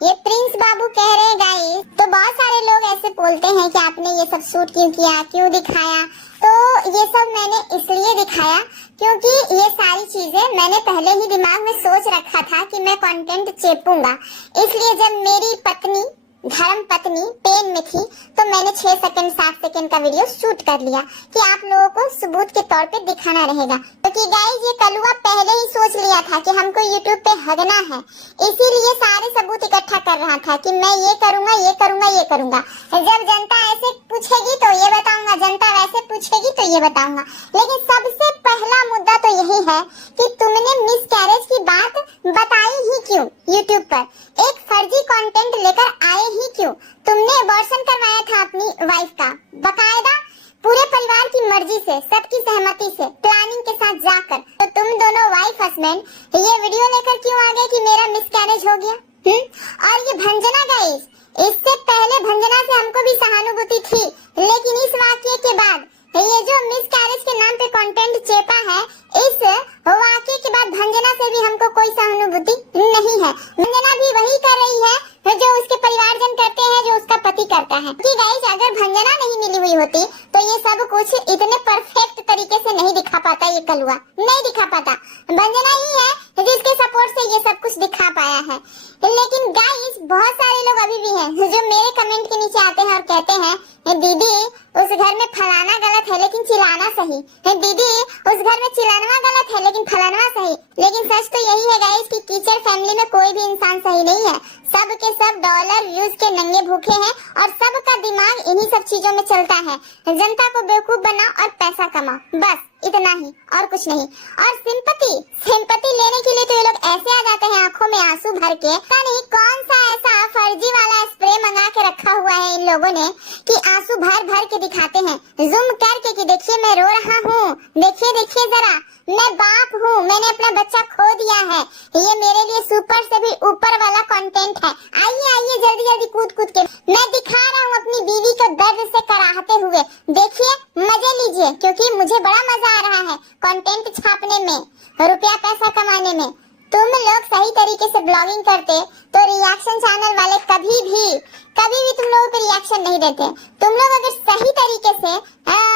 ये प्रिंस बाबू कह रहे हैं गाइस। तो बहुत सारे लोग ऐसे बोलते हैं कि आपने ये सब शूट क्यों किया, क्यों दिखाया। तो ये सब मैंने इसलिए दिखाया क्योंकि ये सारी चीजें मैंने पहले ही दिमाग में सोच रखा था कि मैं कंटेंट चेपूंगा। इसलिए जब मेरी पत्नी धर्म पत्नी पेन में थी तो मैंने 6 सेकंड 7 सेकंड का वीडियो शूट कर लिया कि आप लोगों को सबूत के तौर पे दिखाना रहेगा। क्योंकि गाइस ये कलुआ पहले ही सोच लिया था कि हमको यूट्यूब पे हगना है, इसीलिए सारे सबूत इकट्ठा कर रहा था कि मैं ये करूंगा ये करूंगा ये करूंगा। जब जनता ऐसे पूछेगी तो ये बताऊंगा, जनता वैसे पूछेगी तो ये बताऊंगा। लेकिन सबसे पहला मुद्दा तो यही है कि तुमने मिसकैरेज की बात बताई ही क्यों यूट्यूब पर, एक फर्जी कंटेंट लेकर आए ही क्यों। तुमने अबॉर्शन करवाया था अपनी वाइफ का बकायदा पूरे परिवार की मर्जी से, सबकी सहमति से, प्लानिंग के साथ जाकर। तो तुम दोनों वाइफ हस्बैंड ये वीडियो लेकर क्यों आ गए कि मेरा मिसकैरेज हो गया? और ये भंजना गाइस, इससे पहले भंजना से हमको भी सहानुभूति थी, लेकिन इस वाक्य के बाद ये जो मिसकैरेज के नाम पे कंटेंट चेपा है, इस वाक्य के बाद भंजना से भी हमको कोई सहानुभूति नहीं है। भंजना भी वही कर रही है जो उसके परिवारजन करते हैं, जो उसका पति करता है। कि गाइस अगर भंजना नहीं मिली हुई होती तो ये सब कुछ इतने परफेक्ट तरीके से नहीं दिखा पाता, ये कलुआ नहीं दिखा पाता। भंजना ही है जिसके सपोर्ट से ये सब कुछ दिखा पाया है। लेकिन गाइस बहुत सारे लोग अभी भी हैं जो मेरे कमेंट के नीचे आते हैं और कहते हैं दीदी उस घर में फलाना गलत है लेकिन चिल्लाना सही है, दीदी उस घर में चिल्लाना गलत है लेकिन फलाना सही। लेकिन सच तो यही है गाइस कि कीचड़ फैमिली में कोई भी इंसान सही नहीं है। सब के सब डॉलर व्यूज के नंगे भूखे हैं और सबका दिमाग इन्हीं सब चीजों में चलता है। जनता को बेवकूफ बनाओ और पैसा कमाओ, बस इतना ही और कुछ नहीं। और सिंपैथी लेने के लिए तो ये लोग ऐसे आ जाते हैं आंखों में आंसू भर के। पता नहीं कौन सा ऐसा फर्जी वाला स्प्रे मंगा के रखा हुआ है इन लोगों ने कि आंसू भर भर के दिखाते हैं, जूम करके कि देखिए मैं रो रहा हूँ, देखिए देखिए जरा मैं बाप हूँ, मैंने अपना बच्चा खो दिया है, ये मेरे लिए सुपर से भी ऊपर वाला कंटेंट है। आइए आइए जल्दी जल्दी कूद कूद के मैं दिखा रहा हूँ अपनी बीवी को दर्द से कराहते हुए, देखिए मजे लीजिए। क्योंकि मुझे बड़ा मजा आ रहा है कंटेंट छापने में, रुपया पैसा कमाने में। तुम लोग सही तरीके से ब्लॉगिंग करते तो रिएक्शन चैनल वाले कभी भी तुम लोगों को रिएक्शन नहीं देते। तुम लोग अगर सही तरीके से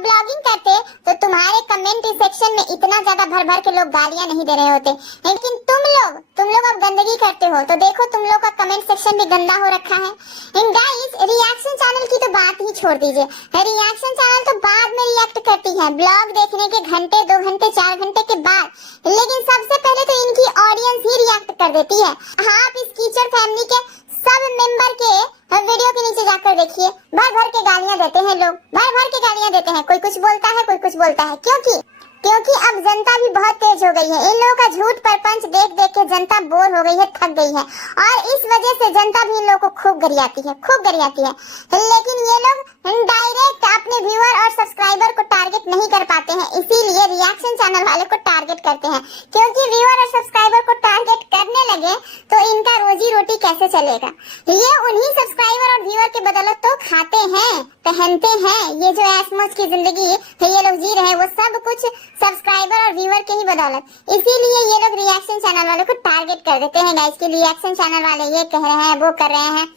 ब्लॉगिंग करते तो तुम्हारे कमेंट सेक्शन में इतना ज्यादा भर भर के लोग गालियां नहीं दे रहे होते। लेकिन तुम लोग अब गंदगी करते हो तो देखो तुम लोग का कमेंट सेक्शन भी गंदा हो रखा है। एंड गाइस रिएक्शन चैनल की तो बात ही छोड़ दीजिए, रिएक्शन चैनल तो बाद में रिएक्ट करती है ब्लॉग देखने के घंटे 2 घंटे 4 घंटे के बाद, लेकिन सबसे पहले तो इनकी ऑडियंस ही रिएक्ट कर देती है। आप इस कीचड़ फैमिली के सब मेंबर के वीडियो के नीचे जाकर देखिए, भर भर के गालियां देते हैं लोग, भर भर के गालियां देते हैं। कोई कुछ बोलता है कोई कुछ बोलता है, क्योंकि अब जनता भी बहुत तेज हो गई है। इन लोगों का झूठ परपंच देख देख के जनता बोर हो गई है, थक गई है और इस वजह से जनता भी इन लोगों को खूब गरियाती है। लेकिन ये लोग डायरेक्ट अपने व्यूअर और सब्सक्राइबर को टारगेट नहीं कर पाते हैं, इसीलिए रिएक्शन चैनल वाले को टारगेट करते हैं। क्योंकि व्यूअर और सब्सक्राइबर को टारगेट करने लगे तो इनका रोजी रोटी कैसे चलेगा। ये उन्हीं सब्सक्राइबर और व्यूअर के बदौलत तो खाते हैं पहनते हैं, ये जो ऐशमौज की जिंदगी ये लोग जी रहे हैं वो सब कुछ सब्सक्राइबर और व्यूअर के ही बदौलत। इसीलिए ये लोग रिएक्शन चैनल वालों को टारगेट कर देते हैं गाइस कि रिएक्शन चैनल वाले ये कह रहे हैं वो कर रहे हैं।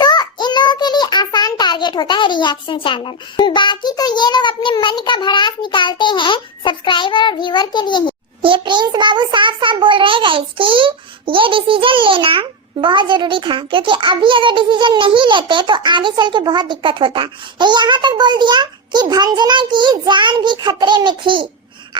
तो इन लोगों के लिए आसान टारगेट होता है रिएक्शन चैनल। बाकी तो ये लोग अपने मन का भड़ास निकालते हैं सब्सक्राइबर और व्यूअर के लिए ही। ये प्रिंस बाबू साफ साफ बोल रहे हैं गाइस कि ये डिसीजन लेना बहुत जरूरी था, क्योंकि अभी अगर डिसीजन नहीं लेते तो आगे चल के बहुत दिक्कत होता। यहाँ तक बोल दिया कि भंजना की जान भी खतरे में थी।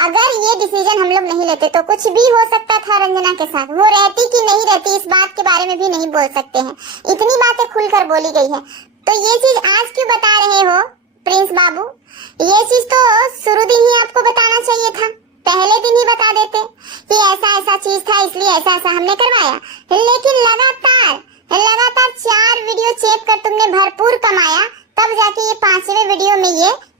अगर ये डिसीजन हम लोग नहीं लेते तो कुछ भी हो सकता था रंजना के साथ, वो रहती कि नहीं रहती इस बात के बारे में भी नहीं बोल सकते हैं, इतनी बातें खुलकर बोली गई है। तो ये चीज आज क्यों बता रहे हो प्रिंस बाबू? ये चीज तो शुरू दिन ही आपको बताना चाहिए था, पहले दिन ही बता देते कि ऐसा ऐसा चीज था इसलिए ऐसा ऐसा हमने करवाया। लेकिन लगातार 4 वीडियो चेप कर तुमने भरपूर कमाया, तब जाके ये 5वें वीडियो में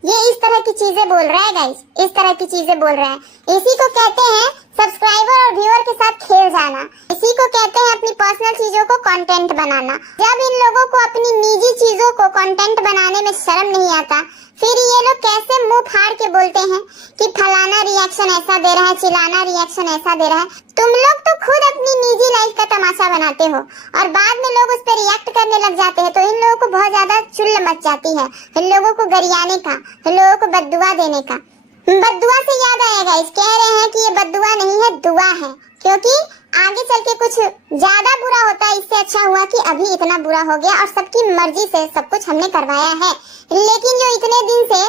ये इस तरह की चीजें बोल रहा है गाइस, इस तरह की चीजें बोल रहा है। इसी को कहते हैं सब्सक्राइबर और व्यूअर के साथ खेल जाना, इसी को कहते हैं अपनी पर्सनल चीजों को कंटेंट बनाना। जब इन लोगों को अपनी निजी चीजों को कंटेंट बनाने में शर्म नहीं आता, फिर ये लोग कैसे मुंह फाड़ के बोलते हैं कि फलाना रिएक्शन ऐसा दे रहा है, चिलाना रिएक्शन ऐसा दे रहा है। तुम लोग तो खुद अपनी निजी लाइफ का तमाशा बनाते हो और बाद में लोग उस पर रिएक्ट करने लग जाते हैं, तो इन लोगों को बहुत ज्यादा चुल मच जाती है, इन लोगों को गरियाने का, इन लोगों को बद्दुआ देने का। बद्दुआ से याद आएगा, इस कह रहे हैं कि ये बद्दुआ नहीं है, दुआ है, क्योंकि आगे चल के कुछ ज्यादा बुरा होता है। इससे अच्छा हुआ कि अभी इतना बुरा हो गया और सबकी मर्जी से सब कुछ हमने करवाया है। लेकिन जो इतने दिन से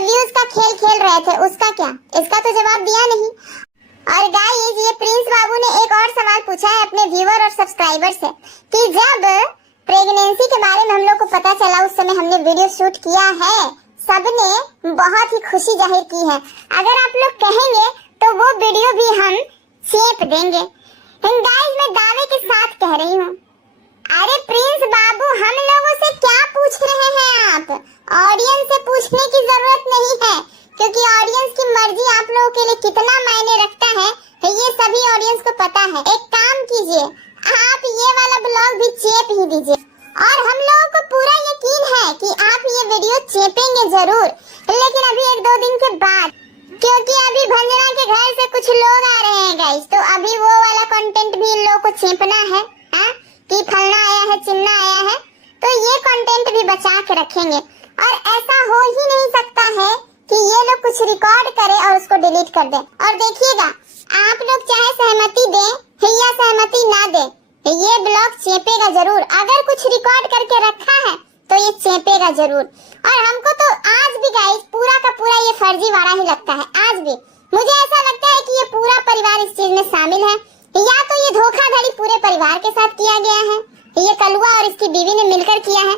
व्यूज का खेल खेल रहे थे, उसका क्या? इसका तो जवाब दिया नहीं। और गाइस, ये प्रिंस बाबू ने एक और सवाल पूछा है अपने व्यूअर और सब्सक्राइबर से कि जब प्रेगनेंसी के बारे में हम लोग को पता चला, उस समय हमने वीडियो शूट किया है, सबने बहुत ही खुशी जाहिर की है। अगर आप लोग कहेंगे तो वो वीडियो भी हम चेप देंगे। गाइस, मैं दावे के साथ कह रही हूँ। अरे प्रिंस बाबू, हम लोगों से क्या पूछ रहे हैं आप? ऑडियंस से पूछने की जरूरत नहीं है, क्योंकि ऑडियंस की मर्जी आप लोगों के लिए कितना मायने रखता है ये सभी ऑडियंस को पता है। एक काम कीजिए, आप ये वाला ब्लॉग भी चेप ही दीजिए और हम लोगों को पूरा यकीन है कि आप ये वीडियो चेपेंगे जरूर, लेकिन अभी 1-2 दिन के बाद, क्योंकि अभी भंजना के घर से कुछ लोग आ रहे हैं गाइस, तो अभी वो वाला कंटेंट भी इन लोगों को चेपना है कि फलना आया है, चिमना आया है, तो ये कंटेंट भी बचा के रखेंगे। और ऐसा हो ही नहीं सकता है कि ये लोग कुछ रिकॉर्ड करे और उसको डिलीट कर दे। और देखिएगा, आप लोग चाहे सहमति दें या सहमति ना दे, ये ब्लॉग चेपेगा जरूर। अगर कुछ रिकॉर्ड करके रखा है तो ये चेपेगा जरूर। और हमको तो आज भी गाइस पूरा का पूरा ये फर्जीवाड़ा ही लगता है। आज भी मुझे ऐसा लगता है कि ये पूरा परिवार इस चीज में शामिल है, या तो ये धोखाधड़ी पूरे परिवार के साथ किया गया है, ये कलुआ और इसकी बीवी ने मिलकर किया है।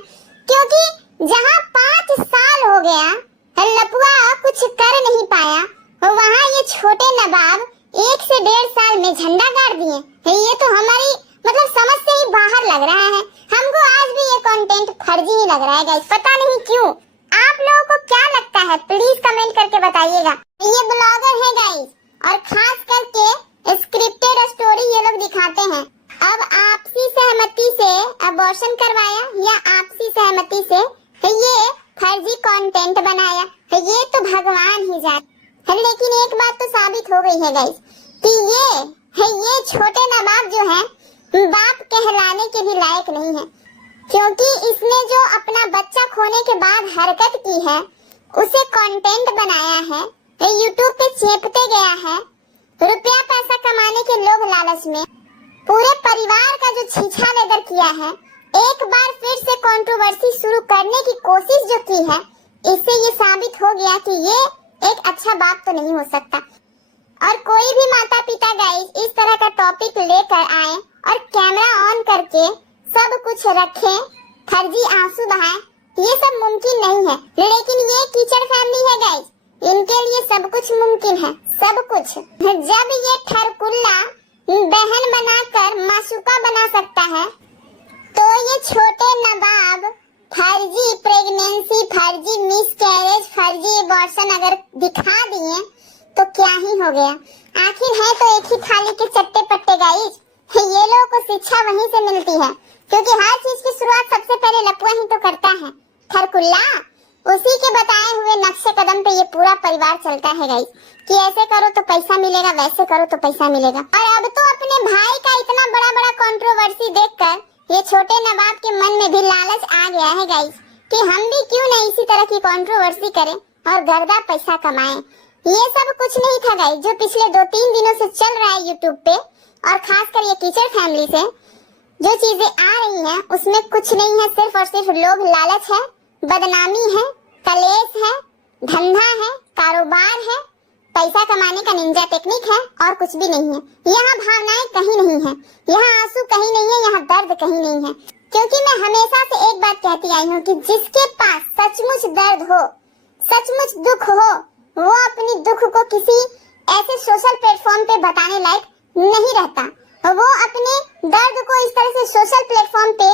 क्योंकि जहाँ 5 साल हो गया लपुआ कुछ कर नहीं पाया, वहाँ ये छोटे नवाब 1 से 1.5 साल में झंडा गाड़ दिए। ये तो हमारी मतलब समझ से ही बाहर लग रहा है। हमको आज भी ये कंटेंट फर्जी ही लग रहा है गाइस, पता नहीं क्यों। आप लोगों को क्या लगता है, प्लीज कमेंट करके बताइएगा। ये ब्लॉगर है गाइस, और खास करके स्क्रिप्टेड स्टोरी ये लोग दिखाते हैं। अब आपसी सहमति से अबॉर्शन करवाया या आपसी सहमति से ये फर्जी कंटेंट बनाया, ये तो भगवान ही जाने। लेकिन एक बात तो साबित हो गई है गाइस कि ये छोटे नवाब जो है बाप कहलाने के भी लायक नहीं है, क्योंकि इसने जो अपना बच्चा खोने के बाद हरकत की है, उसे कंटेंट बनाया है, यूट्यूब पे चेपते गया है, रुपया पैसा कमाने के लोभ लालच में पूरे परिवार का जो छीछा लेदर किया है, एक बार फिर से कंट्रोवर्सी शुरू करने की कोशिश जो की है, इससे ये साबित हो गया कि ये एक अच्छा बाप तो नहीं हो सकता। और कोई भी माता पिता गाइस इस तरह का टॉपिक लेकर आए और कैमरा ऑन करके सब कुछ रखें, फर्जी आंसू बहाएं, ये सब मुमकिन नहीं है। लेकिन ये कीचड़ फैमिली है गाइस, इनके लिए सब कुछ मुमकिन है, सब कुछ। जब ये ठरकुल्ला बहन बनाकर मासूका बना सकता है, तो ये छोटे नवाब फर्जी प्रेगनेंसी, फर्जी मिसकैरेज, फर्जी अबॉर्शन अगर दिखा दिए तो क्या ही हो गया। आखिर है तो एक ही थाली के चट्टे पट्टे गाइस। ये लोगों को शिक्षा वहीं से मिलती है, क्योंकि हर चीज की शुरुआत सबसे पहले लपुआ ही तो करता है, ठरकुल्ला। उसी के बताए हुए नक्शे कदम पे ये पूरा परिवार चलता है गाइस, कि ऐसे करो तो पैसा मिलेगा, वैसे करो तो पैसा मिलेगा। और अब तो अपने भाई का इतना बड़ा बड़ा कंट्रोवर्सी देखकर ये छोटे नवाब के मन में भी लालच आ गया है गाइस, कि हम भी क्यों नहीं इसी तरह की कंट्रोवर्सी करें और गर्दा पैसा कमाएं। ये सब कुछ नहीं था गाइस जो पिछले 2-3 दिनों से चल रहा है यूट्यूब पे, और खासकर ये कीचड़ फैमिली से जो चीजें आ रही हैं, उसमें कुछ नहीं है, सिर्फ और सिर्फ लोभ लालच है, बदनामी है, कलेश है, धंधा है, कारोबार है, पैसा कमाने का निंजा टेक्निक है, और कुछ भी नहीं है। यहाँ भावनाएं कहीं नहीं है, यहाँ आंसू कहीं नहीं है, यहाँ दर्द कहीं नहीं है। क्योंकि मैं हमेशा से एक बात कहती आई हूँ कि जिसके पास सचमुच दर्द हो, सचमुच दुख हो, वो अपनी दुख को किसी ऐसे सोशल प्लेटफॉर्म पे बताने लायक नहीं रहता। वो अपने दर्द को इस तरह से सोशल प्लेटफॉर्म पे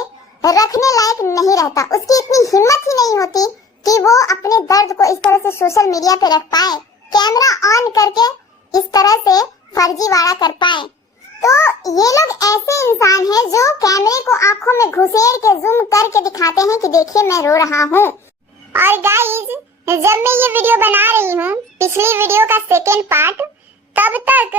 रखने लायक नहीं रहता। उसकी इतनी हिम्मत ही नहीं होती कि वो अपने दर्द को इस तरह से सोशल मीडिया पे रख पाए, कैमरा ऑन करके इस तरह से फर्जीवाड़ा कर पाए। तो ये लोग ऐसे इंसान हैं जो कैमरे को आंखों में घुसेड़ के जूम करके दिखाते हैं कि देखिए मैं रो रहा हूँ। और गाइज जब मैं ये वीडियो बना रही हूँ, पिछली वीडियो का सेकेंड पार्ट, तब तक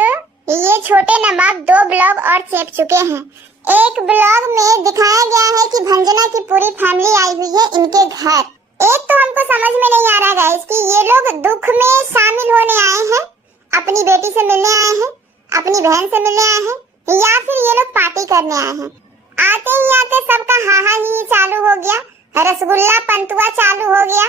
ये छोटे नवाब 2 ब्लॉग और चेप चुके हैं। एक ब्लॉग में दिखाया गया है कि भंजना की पूरी फैमिली आई हुई है इनके घर। एक तो हमको समझ में नहीं आ रहा गाइस कि ये लोग दुख में शामिल होने आए हैं, अपनी बेटी से मिलने आए हैं, अपनी बहन से मिलने आए हैं, या फिर ये लोग पार्टी करने आए हैं। आते ही आते सबका हाहा ही चालू हो गया, रसगुल्ला पंतुआ चालू हो गया,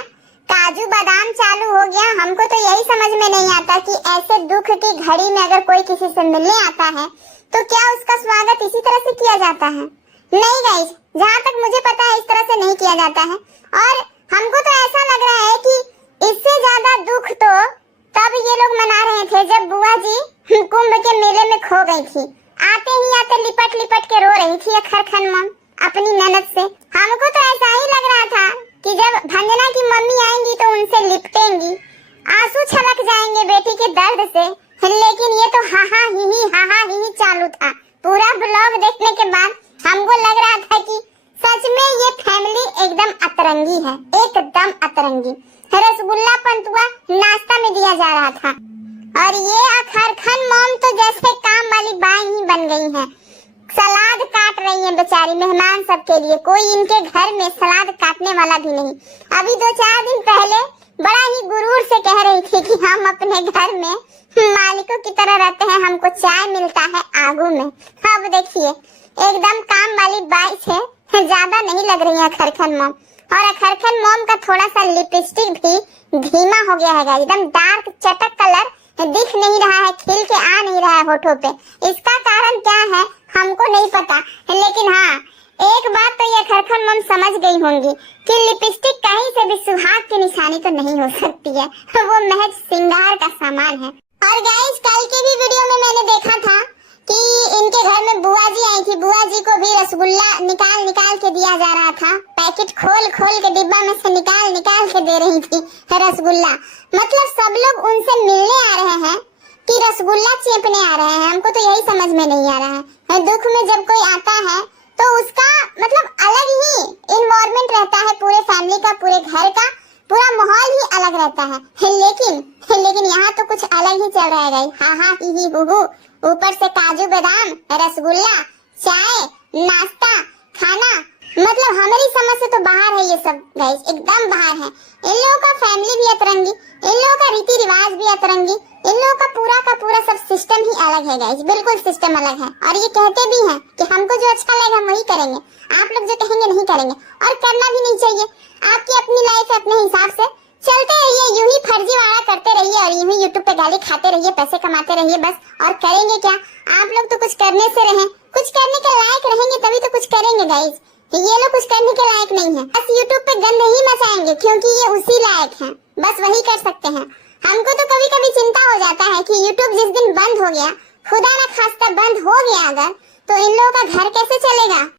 काजू बादाम चालू हो गया। हमको तो यही समझ में नहीं आता कि ऐसे दुख की घड़ी में अगर कोई किसी से मिलने आता है तो क्या उसका स्वागत इसी तरह से किया जाता है? नहीं गाइस, जहाँ तक मुझे पता है इस तरह से नहीं किया जाता है। और हमको तो ऐसा लग रहा है कि इससे ज्यादा दुख तो तब ये लोग मना रहे थे जब बुआ जी कुंभ के मेले में खो गई थी। आते ही आते लिपट लिपट के रो रही थी अखरखन मम अपनी ननद से। हमको तो ऐसा ही लग रहा था कि जब भंजना की मम्मी आएंगी तो उनसे लिपटेंगी, आंसू छलक जाएंगे बेटी के दर्द से। लेकिन ये तो हाहा ही चालू था। पूरा ब्लॉग देखने के बाद हमको लग रहा था कि सच में ये फैमिली एकदम अतरंगी है, एकदम अतरंगी। रसगुल्ला पंतुआ नाश्ता में दिया जा रहा था और ये अखरखन मॉम तो जैसे काम वाली बाई ही बन गई है। सलाद काट रही है बेचारी मेहमान सबके लिए, कोई इनके घर में सलाद काटने वाला भी नहीं। अभी 2-4 दिन पहले बड़ा ही गुरूर से कह रही थी कि हम अपने घर में मालिकों की तरह रहते हैं, हमको चाय मिलता है आगू में। अब देखिए एकदम काम वाली बाई से ज्यादा नहीं लग रही है अखरखन मॉम। और अखरखन मॉम का थोड़ा सा लिपस्टिक भी धीमा हो गया है, एकदम डार्क चटक कलर दिख नहीं रहा है, खिल के आ नहीं रहा है होठों पे। इसका कारण क्या है हमको नहीं पता, लेकिन हाँ एक बात तो ये अखरखन मॉम समझ गई होंगी कि लिपस्टिक कहीं से भी सुहाग की निशानी तो नहीं हो सकती है, वो महज श्रृंगार का सामान है। और गाइस कल के भी वीडियो में मैंने देखा था कि इनके घर में बुआ जी आई थी, बुआ जी को भी रसगुल्ला निकाल के दिया जा रहा था, पैकेट खोल के डिब्बा में से निकाल के दे रही थी रसगुल्ला। मतलब सब लोग उनसे मिलने आ रहे हैं कि रसगुल्ला चेपने आ रहे हैं। हमको तो यही समझ में नहीं आ रहा है। दुख में जब कोई आता है तो उसका मतलब अलग ही इन्वायरमेंट रहता है, पूरे फैमिली का, पूरे घर का पूरा माहौल ही अलग रहता है। लेकिन यहाँ तो कुछ अलग ही चल रहा है गाइस, हाहा ही हु, ऊपर से काजू बादाम, रसगुल्ला, चाय, नाश्ता, खाना। मतलब हमारी समझ से तो बाहर है ये सब गाइस, एकदम बाहर है। इन लोगों का फैमिली भी अतरंगी, इन लोगों का रीति रिवाज भी अतरंगी, इन लोगों का पूरा सब सिस्टम ही अलग है गाइस, बिल्कुल सिस्टम अलग है। और ये कहते भी हैं कि हमको जो अच्छा लगेगा हम वही करेंगे, आप लोग जो कहेंगे नहीं करेंगे। और करना भी नहीं चाहिए, आपकी अपनी लाइफ अपने हिसाब से चलते रहिए, यूं ही फर्जीवाड़ा करते रहिए और यूं ही यूट्यूब पे गाली खाते रहिए, पैसे कमाते रहिए बस। और करेंगे क्या? आप लोग तो कुछ करने से रहे, कुछ करने के लायक रहेंगे तभी तो कुछ करेंगे गाइस। ये लोग कुछ करने के लायक नहीं है, बस यूट्यूब पे गंद ही मचाएंगे क्योंकि ये उसी लायक हैं, बस वही कर सकते हैं। हमको तो कभी कभी चिंता हो जाता है कि यूट्यूब जिस दिन बंद हो गया, खुदा ना खास्ता बंद हो गया अगर, तो इन लोगों का घर कैसे चलेगा।